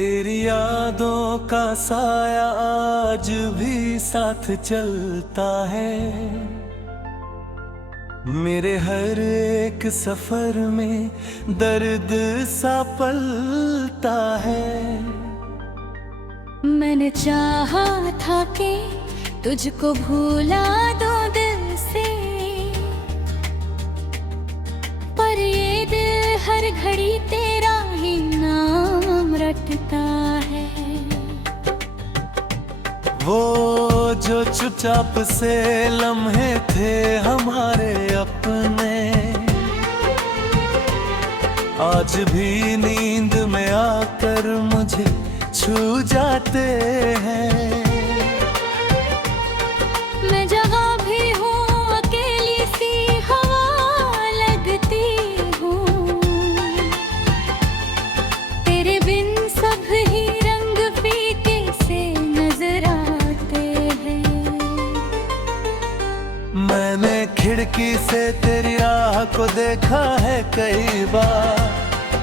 तेरी यादों का साया आज भी साथ चलता है। मेरे हर एक सफर में दर्द सा पलता है। मैंने चाहा था कि तुझको भूला दो दिल से, पर ये दिल हर घड़ी तेरा ही नाम रटता है। वो जो चुपचाप से लम्हे थे हमारे अपने, आज भी नींद में आकर मुझे छू जाते हैं। मैं जहाँ भी हूँ अकेली सी हवा लगती हूँ, तेरे बिन सब ही रंग फीके से नजर आते हैं। मैंने खिड़की से तेरी राह को देखा है कई बार,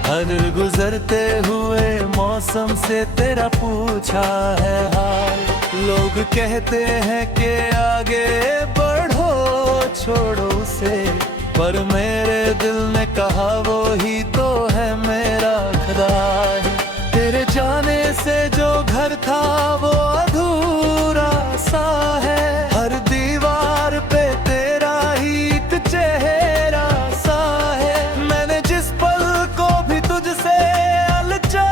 हर गुजरते हुए मौसम से तेरा पूछा है हाल। लोग कहते हैं कि आगे बढ़ो छोड़ो उसे, पर मेरे दिल ने कहा वो ही तो है मेरा खुदा है। तेरे जाने से जो घर था वो अधूरा सा है, हर दीवार पे तेरा ही एक चेहरा सा है। मैंने जिस पल को भी तुझसे अलचा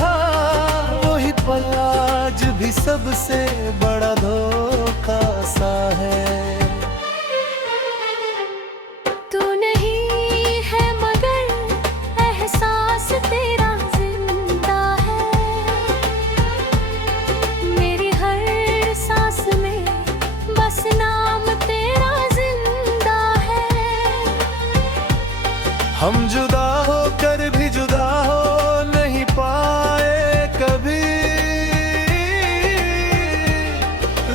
था, वही पल आज भी सबसे बड़ा धोखा सा है। तू नहीं है मगर एहसास तेरा जिंदा है, मेरी हर सांस में बस नाम तेरा जिंदा है। हम जुदा होकर भी जुदा हो नहीं पाए कभी,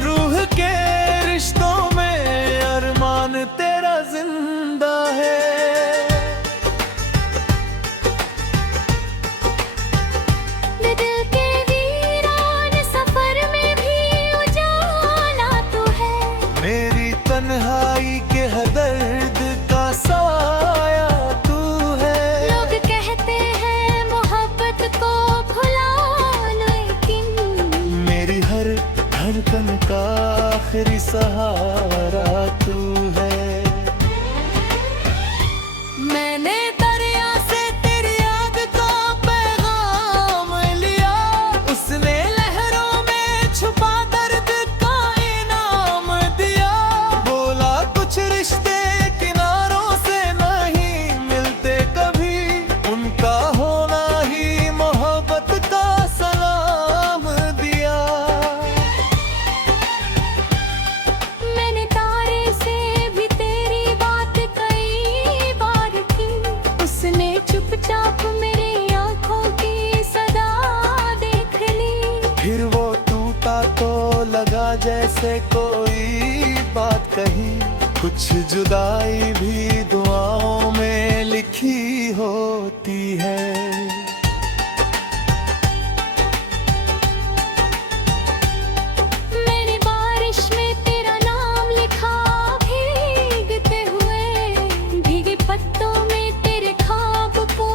रूह के रिश्तों में अरमान तेरा जिंदा है। दिल के वीरान सफर में भी उजाला तू है, मेरी तन्हाई के हर दर्द का साया तू है। लोग कहते हैं मोहब्बत को भुला, लेकिन मेरी हर धड़कन का आखिरी सहारा तू है। मैंने दरिया से तेरी याद का पैगाम लिया, उसने लहरों में छुपा दर्द का इनाम दिया। बोला कुछ रिश्ते किनारों से नहीं मिलते कभी, उनका होना ही मोहब्बत का सलाम दिया। मैंने तारे से भी तेरी बात कई बार की, उसने चुपचाप मेरी आंखों की सदा देख ली। फिर वो टूटा तो लगा जैसे कोई बात कही, कुछ जुदाई भी दुआओं में लिखी होती है। मैंने बारिश में तेरा नाम लिखा भीगते हुए, भीगे पत्तों में तेरे ख्वाब को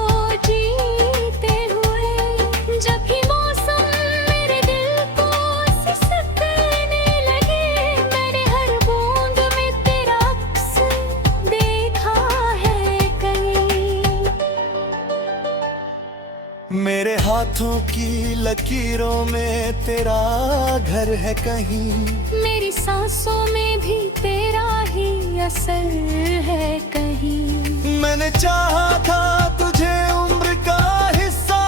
जीते हुए। जब भी मौसम मेरे दिल को सिसकने लगे, मैंने हर बूंद में तेरा अक्स देखा है कहीं। मेरे हाथों की लकीरों में तेरा घर है कहीं, मेरी सांसों में भी तेरा ही असर है कहीं। मैंने चाहा था तुझे उम्र का हिस्सा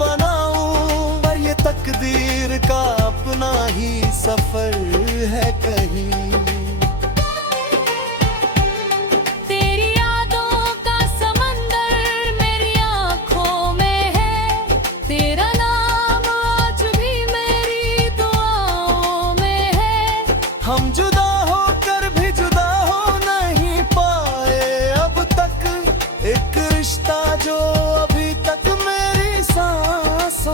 बनाऊं, पर ये तकदीर का अपना ही सफर है कहीं। तेरी यादों का समंदर मेरी आँखों में है, तेरा नाम आज भी मेरी दुआओं में है। हम जुदा होकर भी जुदा हो नहीं पाए अब तक, एक रिश्ता जो अभी तक मेरी सांस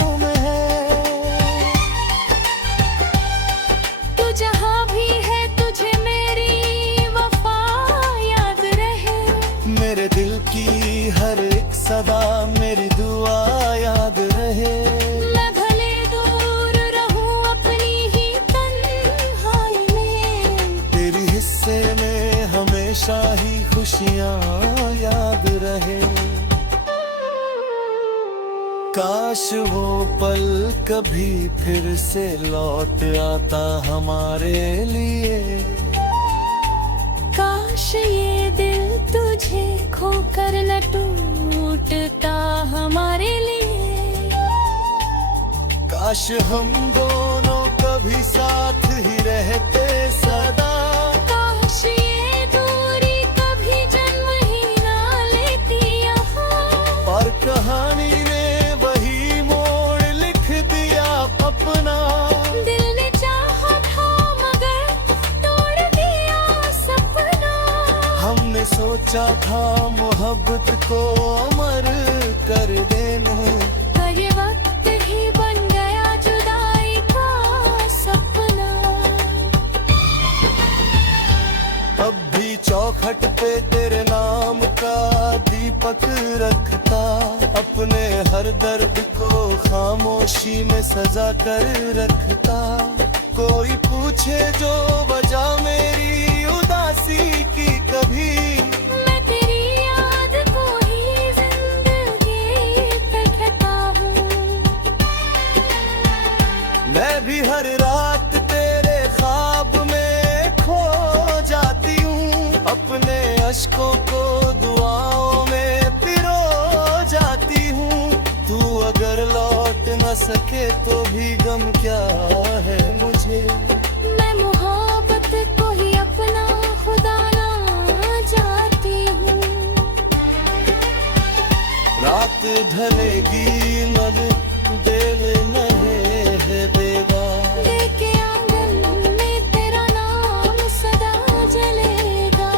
खुशियाँ याद रहे। काश वो पल कभी फिर से लौट आता हमारे लिए। काश ये दिल तुझे खोकर न टूटता हमारे लिए। काश हम दोनों कभी साथ ही रहते सदा। काश ये दूरी कभी जन्म ही ना लेती यहाँ। और कहानी ने वही मोड़ लिख दिया अपना। दिल ने चाहा था मगर तोड़ दिया सपना। हमने सोचा था मोहब्बत को अमर कर देना। पर ये वक्त ही बन गया जुदाई का सपना। अब भी चौखट पे तेरे नाम का दीपक रखता। अपने हर दर्द को खामोशी में सजा कर रखता। कोई पूछे जो वजह मेरी उदासी की कभी। मैं तेरी याद को ही जिंदगी पे कहता हूँ। मैं भी हर रात तेरे ख्वाब में खो जाती हूँ। अपने अश्कों को दुआओं में पिरो जाती हूँ। तू अगर लौट न सके तो भी गम क्या है मुझे। मैं मोहब्बत को ही अपना खुदा ना जाती हूँ। रात ढलेगी मगर देर नहीं है देगा। लेके आंगन में तेरा नाम सदा जलेगा।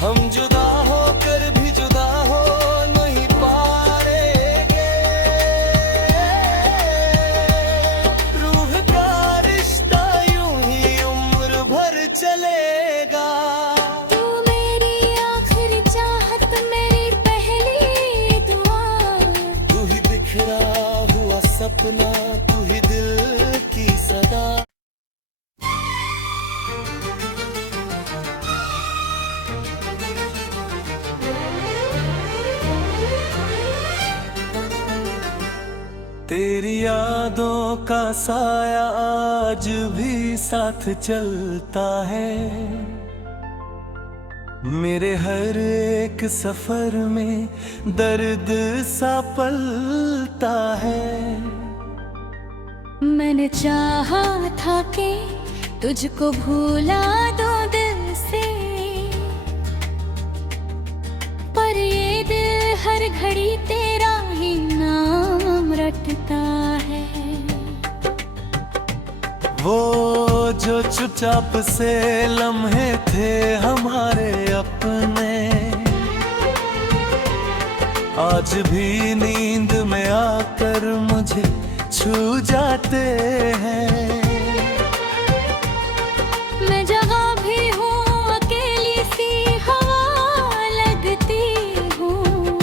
हम जुदा होकर भी जुदा हो नहीं पाएंगे। रूह का रिश्ता यूं ही उम्र भर चलेगा। तू मेरी आखिरी चाहत मेरी पहली दुआ। तू ही बिखरा हुआ सपना तू ही दिल की सदा। तेरी यादों का साया आज भी साथ चलता है। मेरे हर एक सफर में दर्द सा पलता है। मैंने चाहा था कि तुझको भूला दो दिल से। पर ये दिल हर घड़ी तेरा ही नाम रटता है। वो जो चुपचाप से लम्हे थे हमारे अपने। आज भी नींद में आकर मुझे छू जाते हैं। मैं जहाँ भी हूँ अकेली सी हवा लगती हूँ।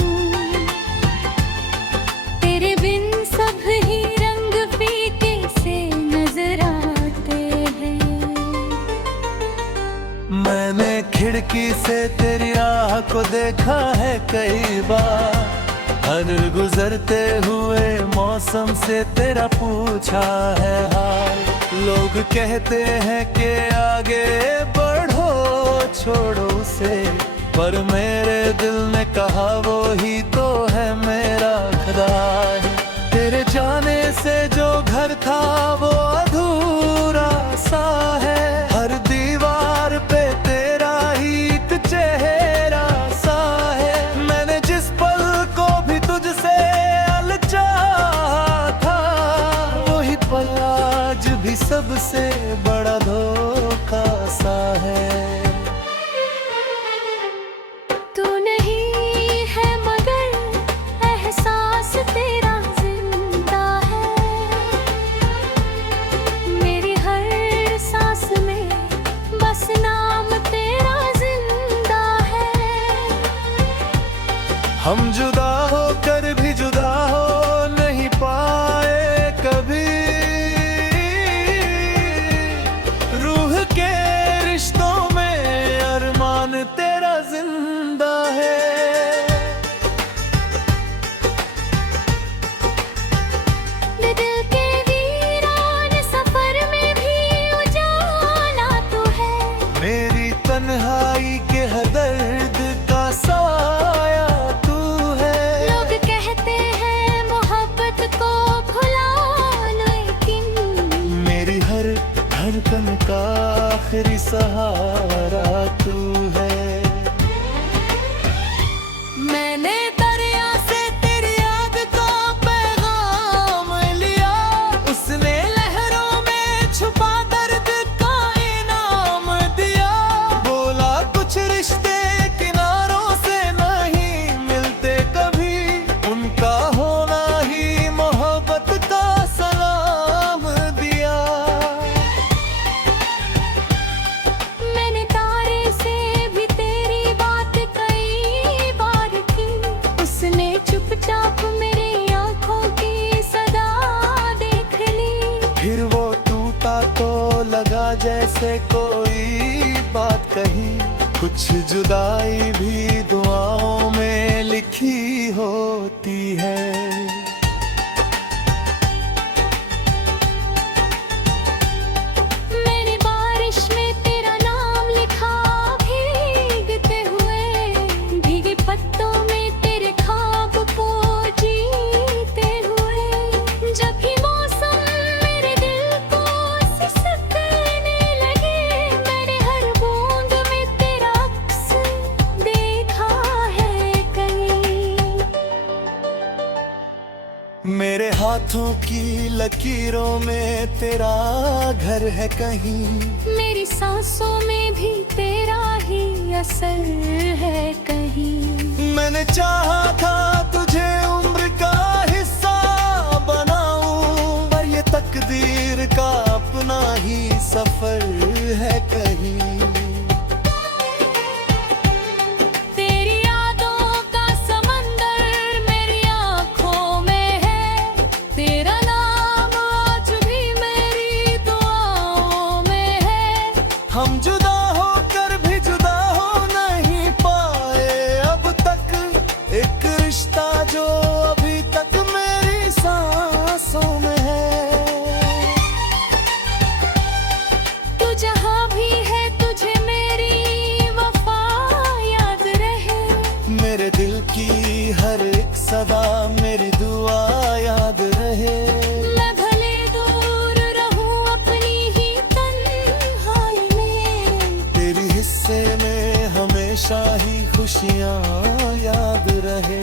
तेरे बिन सब ही रंग फीके से नजर आते हैं। मैंने खिड़की से तेरी राह को देखा है कई बार। हर गुजरते हुए मौसम से तेरा पूछा है हाल। लोग कहते हैं कि आगे बढ़ो छोड़ो उसे। पर मेरे दिल ने कहा वो ही तो है मेरा खुदा है। तेरे जाने से जो घर था वो अधूरा सा है। हर दीवार पे तेरा ही एक चेहरा सा है। मैंने जिस पल को भी तुझसे अलचा था वही पल आज भी सबसे बड़ा धोखा सा है। तू नहीं है मगर एहसास तेरा जिंदा है। मेरी हर सांस में बस नाम तेरा जिंदा है। हम जुदा होकर भी जुदा हो नहीं पाए कभी। रूह के रिश्तों में अरमान तेरा जिंदा धड़कन का आखिरी सहारा तू है। मैंने दरिया से तेरी याद का पैगाम लिया, उसने लहरों में छुपा दर्द का इनाम दिया। बोला कुछ रिश्ते किनारों से नहीं मिलते कभी, उनका होना ही मोहब्बत का सलाम दिया। मैंने तारे से भी तेरी बात कई बार की, उसने चुपचाप मेरी आंखों की सदा देख ली। फिर वो टूटा तो लगा जैसे कोई बात कही, कुछ जुदाई भी दुआओं में लिखी होती है। मैंने बारिश में तेरा नाम लिखा भीगते हुए, भीगे पत्तों में तेरे ख्वाब को जीते हुए। जब भी मौसम मेरे दिल को सिसकने लगे, मैंने हर बूंद में तेरा अक्स देखा है कहीं। मेरे हाथों की लकीरों में तेरा घर है कहीं, मेरी सांसों में भी तेरा ही असर है कहीं। मैंने चाहा था तुझे उम्र का हिस्सा बनाऊं, पर ये तकदीर का अपना ही सफर है कहीं। तेरी यादों का समंदर मेरी आँखों में है, तेरा नाम आज भी मेरी दुआओं में है। हम जुदा होकर भी जुदा हो नहीं पाए अब तक, एक रिश्ता जो अभी तक मेरी सांसों में है। तू जहाँ भी है तुझे मेरी वफा याद रहे, मेरे दिल की हर एक सदा मेरी दुआ याद रहे। मैं भले दूर रहूं अपनी ही तन्हाई में, तेरी हिस्से में हमेशा ही खुशियाँ याद रहे।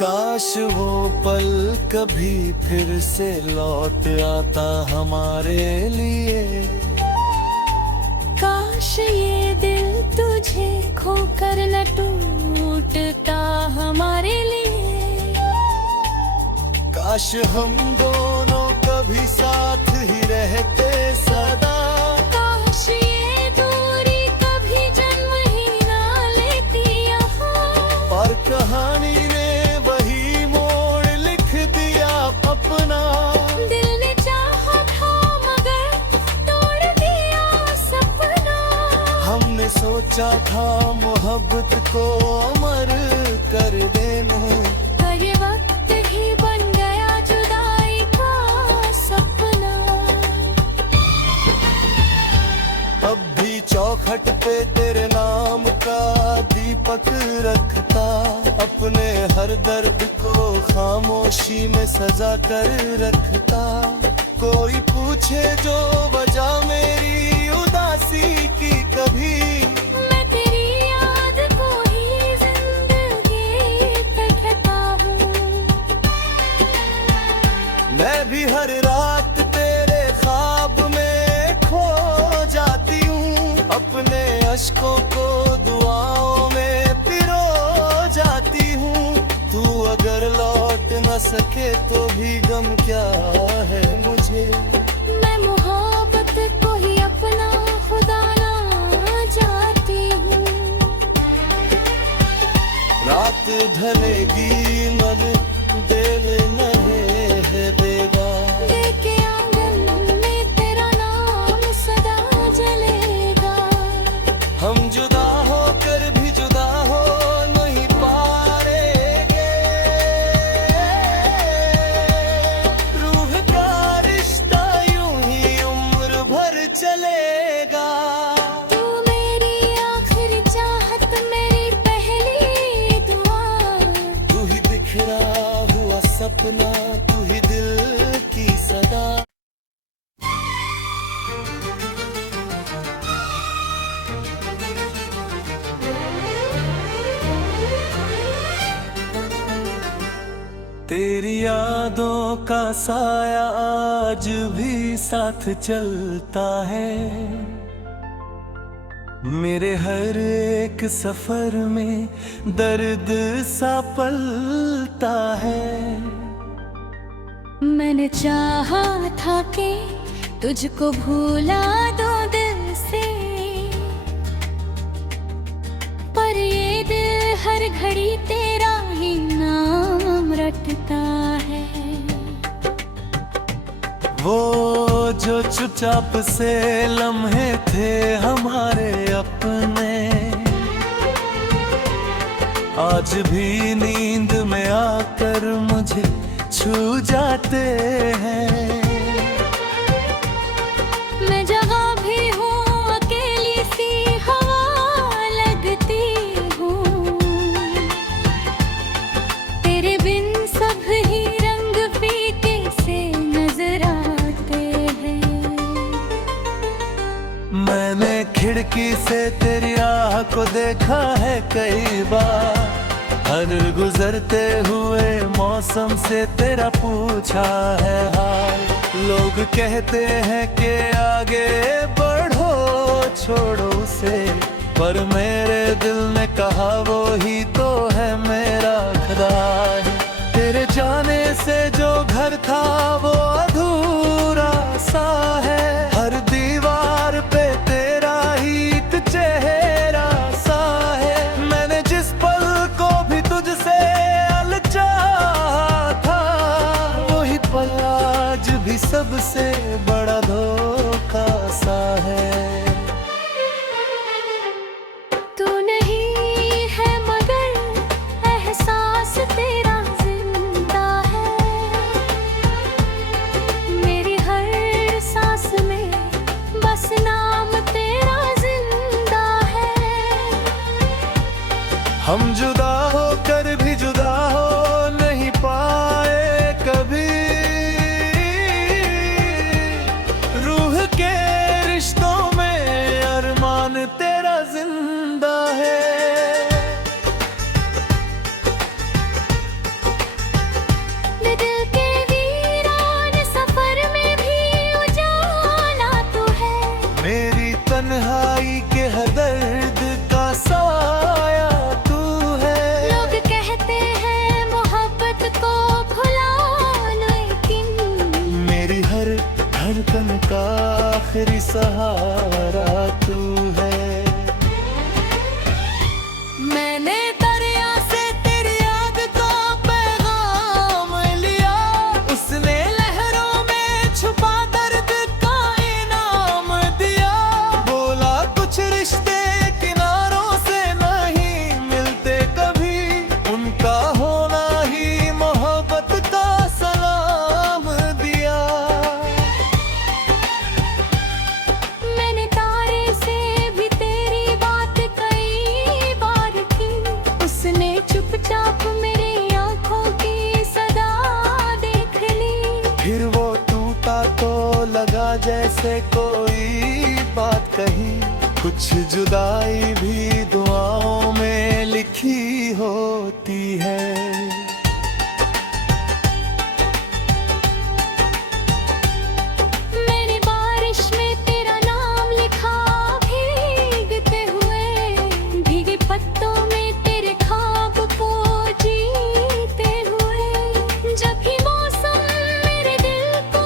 काश वो पल कभी फिर से लौट आता हमारे लिए, काश ये दिल तुझे खोकर न टूटता हमारे लिए। काश हम दोनों कभी साथ ही रहते सदा, काश ये दूरी कभी जन्म ही ना लेती यहाँ। और कहानी ने वही मोड़ लिख दिया अपना। दिल ने चाहा था मगर तोड़ दिया सपना। हमने सोचा था मोहब्बत को अमर कर देना, पर ये वक्त ही बन गया जुदाई का सपना। अब भी चौखट पे तेरे नाम का दीपक रखता, अपने हर दर्द को खामोशी में सजा कर रखता। कोई पूछे जो वजह मेरी उदासी की कभी, मैं तेरी याद को ही जिंदगी तकता हूँ। मैं भी हर रात तेरे ख्वाब में खो जाती हूँ, अपने अश्कों को दुआओं में पिरो जाती हूँ। तू अगर लौट न सके तो भी गम क्या है मुझे, मैं मोहब्बत को ही अपना खुदा ना जाती हूँ। रात ढलेगी मगर देर नहीं है देगा, लेके आंगन में तेरा नाम सदा जलेगा। हम जुदा होकर भी जुदा हो नहीं पाएंगे, रूह का रिश्ता यूं ही उम्र भर चलेगा। तू मेरी आखिरी चाहत, मेरी पहली दुआ। तू ही बिखरा हुआ सपना, तू ही दिल की सदा। यादों का साया आज भी साथ चलता है। मेरे हर एक सफर में दर्द सा पलता है। मैंने चाहा था कि तुझको भूला दो दिल से, पर ये दिल हर घड़ी तेरा ही नाम रटता है। वो जो चुपचाप से लम्हे थे हमारे अपने, आज भी नींद में आकर मुझे छू जाते हैं। मैं जहाँ भी हूँ अकेली सी हवा लगती हूँ, तेरे बिन सब ही रंग फीके से नजर आते हैं। मैंने खिड़की से तेरी राह को देखा है कई बार, हर गुजरते हुए मौसम से तेरा पूछा है हाल। लोग कहते हैं कि आगे बढ़ो छोड़ो उसे, पर मेरे दिल ने कहा वो ही तो है मेरा खुदा है। तेरे जाने से जो घर था वो अधूरा सा है, हर दीवार पे तेरा ही एक चेहरा सा है। मैंने जिस पल को भी तुझसे अलचा था, वही पल आज भी सबसे बड़ा धोखा सा है। तू नहीं है मगर एहसास तेरा जिंदा है, मेरी हर सांस में बस नाम तेरा जिंदा है। हम जुदा होकर भी जुदा हो नहीं पाए कभी, रूह के रिश्तों में अरमान तेरा जिंदा है। मैं दिल के वीरान सफर में भी उजाला तू है, मेरी तन्हाई के हर दर्द का साया तू है। लोग कहते हैं मोहब्बत को भुला, लेकिन मेरी हर धड़कन का आखिरी सहारा तू है। मैंने दरिया से तेरी याद का पैगाम लिया, उसने लहरों में छुपा दर्द का इनाम दिया। बोला कुछ रिश्ते किनारों से नहीं मिलते कभी, उनका होना ही मोहब्बत का सलाम दिया। मैंने तारे से भी तेरी बात कई बार की, उसने चुपचाप मेरी आंखों की सदा देख ली। फिर वो टूटा तो लगा जैसे कोई बात कही, कुछ जुदाई भी दुआओं में लिखी होती है। मैंने बारिश में तेरा नाम लिखा भीगते हुए, भीगे पत्तों में तेरे ख्वाब को जीते हुए। जब भी मौसम मेरे दिल को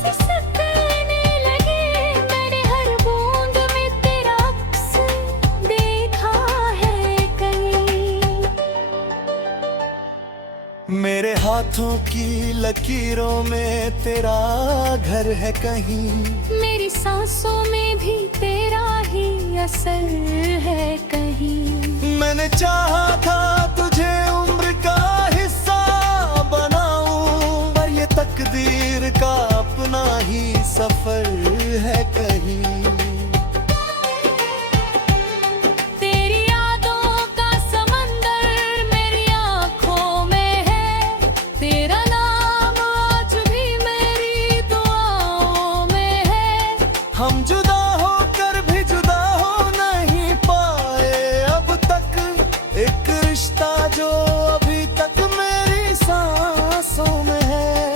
सिसकने लगे, मैंने हर बूंद में तेरा अक्स देखा है कहीं। मेरे हाथों की लकीरों में तेरा घर है कहीं, मेरी सांसों में भी तेरा ही असर है कहीं। मैंने चाहा था तुझे उम्र का हिस्सा बनाऊं, पर ये तकदीर का अपना ही सफर है कहीं। तेरी यादों का समंदर मेरी आँखों में है, तेरा नाम आज भी मेरी दुआओं में है। हम जुदा होकर भी जुदा हो नहीं पाए अब तक, एक रिश्ता जो अभी तक मेरी सांसों में है।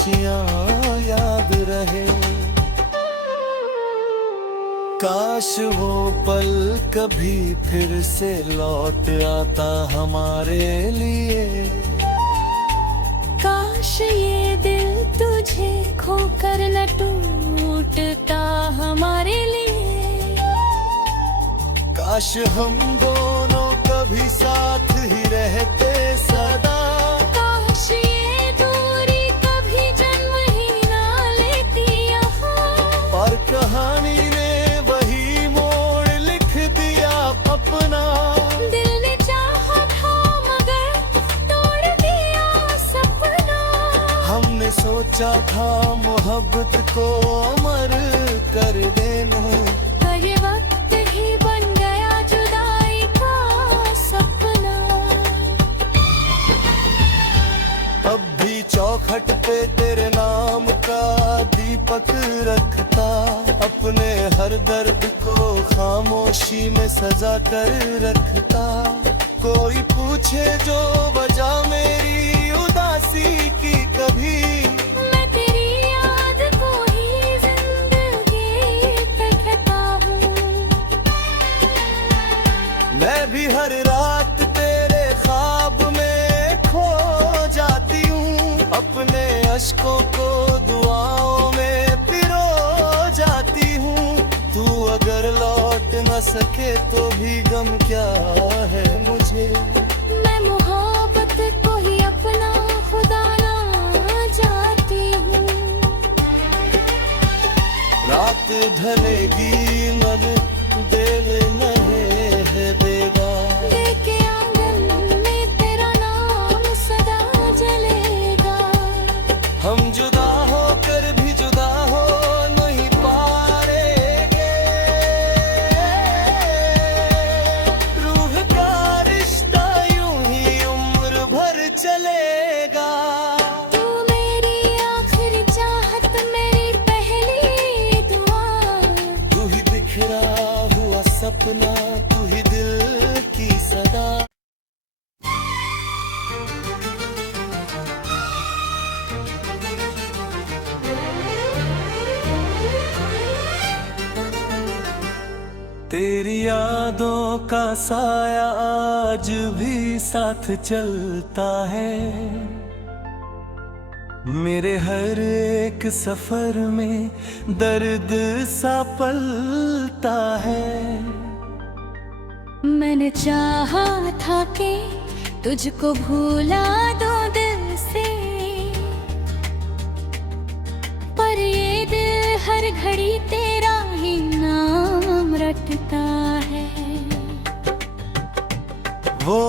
खुशियाँ याद रहे। काश वो पल कभी फिर से लौट आता हमारे लिए। काश ये दिल तुझे खोकर न टूटता हमारे लिए। काश हम दोनों कभी साथ ही रहते सदा। काश ये दूरी कभी जन्म ही ना लेती यहाँ। और कहानी ने वही मोड़ लिख दिया अपना। दिल ने चाहा था मगर तोड़ दिया सपना। हमने सोचा था मोहब्बत को अमर कर देना। पर ये वक्त ही बन गया जुदाई का सपना। अब भी चौखट पे तेरे नाम का दीपक रखता। अपने हर दर्द को खामोशी में सजा कर रखता। कोई पूछे जो वजह मेरी उदासी की कभी। मैं तेरी याद को ही जिंदगी पे कहता हूँ। मैं भी हर रात तेरे ख्वाब में खो जाती हूँ। अपने अश्कों को दुआओं में पिरो जाती हूँ। तू अगर लौट न सके तो भी गम क्या है मुझे। मैं मोहब्बत को ही अपना खुदा ना जाती हूँ। रात ढलेगी मन दिल नहीं है देगा। लेके आंगन में तेरा नाम सदा जलेगा। हम जुदा होकर भी जुदा हो नहीं पाएंगे। रूह का रिश्ता यूं ही उम्र भर चलेगा। तू मेरी आखिरी चाहत मेरी पहली दुआ। तू ही बिखरा हुआ सपना, तू ही दिल की सदा। तेरी यादों का साया आज भी साथ चलता है। मेरे हर एक सफर में दर्द सा पलता है। मैंने चाहा था कि तुझको भूला दो दिल से। पर ये दिल हर घड़ी तेरा ही नाम रटता है। वो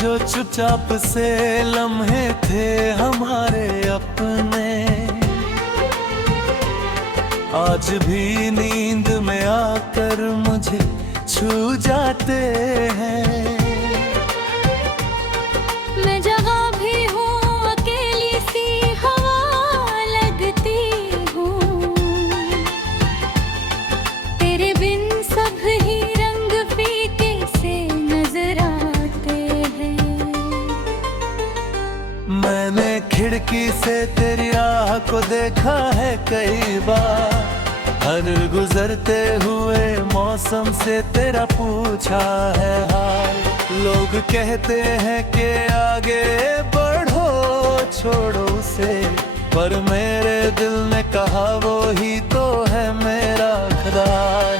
जो चुपचाप से लम्हे थे हमारे अपने, आज भी नींद में आकर मुझे छू जाते हैं। मैं जहाँ भी हूँ अकेली सी हवा लगती हूँ। तेरे बिन सब ही रंग फीके से नजर आते हैं। मैंने खिड़की से तेरी राह को देखा है कई बार। हर गुजरते हुए मौसम से तेरा पूछा है हाल। लोग कहते हैं कि आगे बढ़ो छोड़ो उसे, पर मेरे दिल ने कहा वो ही तो है मेरा खुदा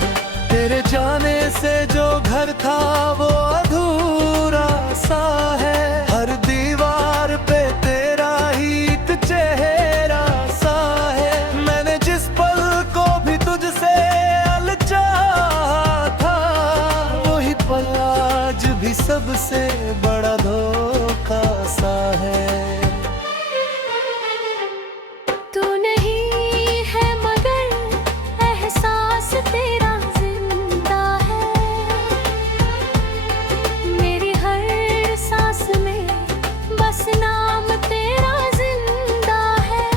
है। तेरे जाने से जो घर था वो अधूरा सा है। हर दीवार पे तेरा ही एक चेहरा सा है। मैंने जिस पल को भी तुझसे अलचा था, वही पल आज भी सबसे बड़ा धोखा सा है। तू नहीं है मगर एहसास तेरा जिंदा है। मेरी हर सांस में बस नाम तेरा जिंदा है।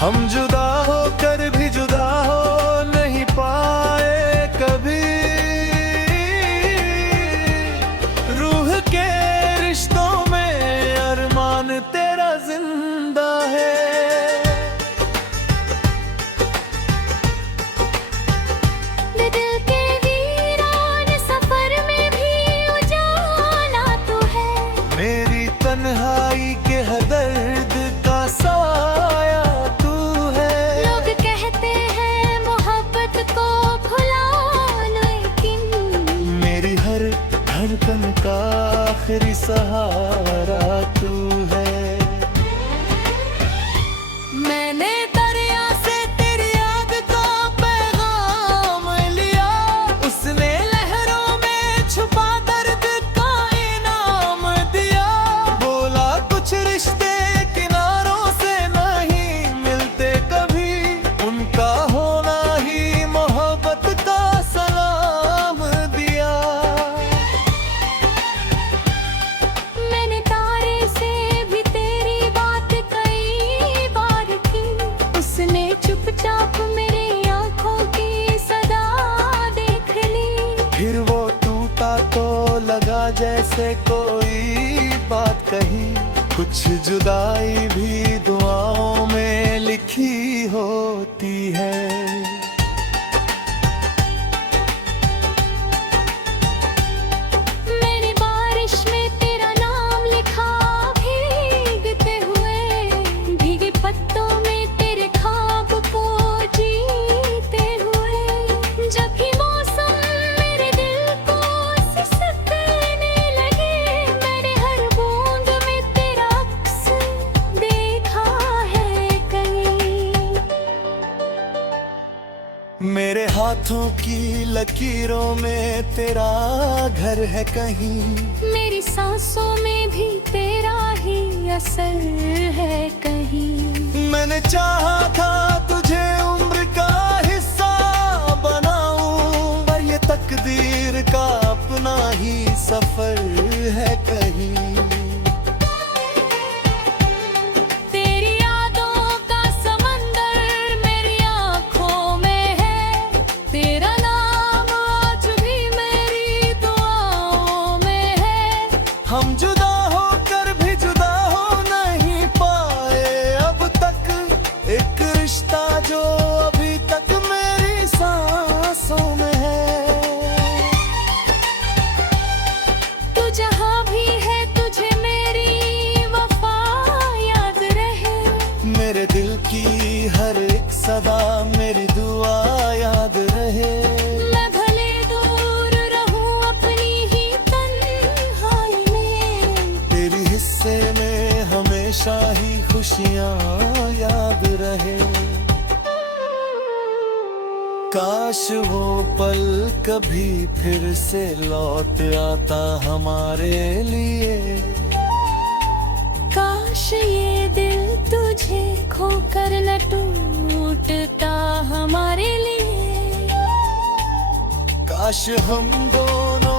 हम जुदा होकर भी जुदा हो नहीं पाए कभी। रूह के रिश्तों में अरमान तेरा जिंदा धड़कन का आखिरी सहारा तू है। मैंने दरिया से तेरी याद का पैगाम लिया, उसने लहरों में छुपा दर्द का इनाम दिया। बोला कुछ रिश्ते किनारों से नहीं मिलते कभी, उनका होना ही मोहब्बत का सलाम दिया। मैंने तारे से भी तेरी बात कई बार की, उसने चुपचाप मेरी आंखों की सदा देख ली। फिर वो टूटा तो लगा जैसे कोई बात कही, कुछ जुदाई भी दुआओं में लिखी होती है। मैंने बारिश में तेरा नाम लिखा भीगते हुए, भीगे पत्तों में तेरे ख्वाब को जीते हुए। जब भी मौसम मेरे दिल को सिसकने लगे, मैंने हर बूंद में तेरा अक्स देखा है कहीं। मेरे हाथों की लकीरों में तेरा घर है कहीं, मेरी सांसों में भी तेरा ही असर है कहीं। मैंने चाहा था तुझे उम्र का हिस्सा बनाऊं, पर ये तकदीर का अपना ही सफर है कहीं। तेरी यादों का समंदर मेरी आँखों में है, तेरा नाम आज भी मेरी दुआओं में है। हम जुदा होकर भी जुदा हो नहीं पाए अब तक, एक रिश्ता जो अभी तक मेरी सांसों में है। तू जहाँ भी है तुझे मेरी वफा याद रहे, मेरे दिल की हर एक सदा मेरी दुआ याद रहे। मैं भले दूर रहूं अपनी ही तन्हाई में, तेरी हिस्से में हमेशा ही खुशियाँ याद रहे। काश वो पल कभी फिर से लौट आता हमारे लिए, काश ये दिल तुझे खोकर न टूटता हमारे लिए। काश हम दोनों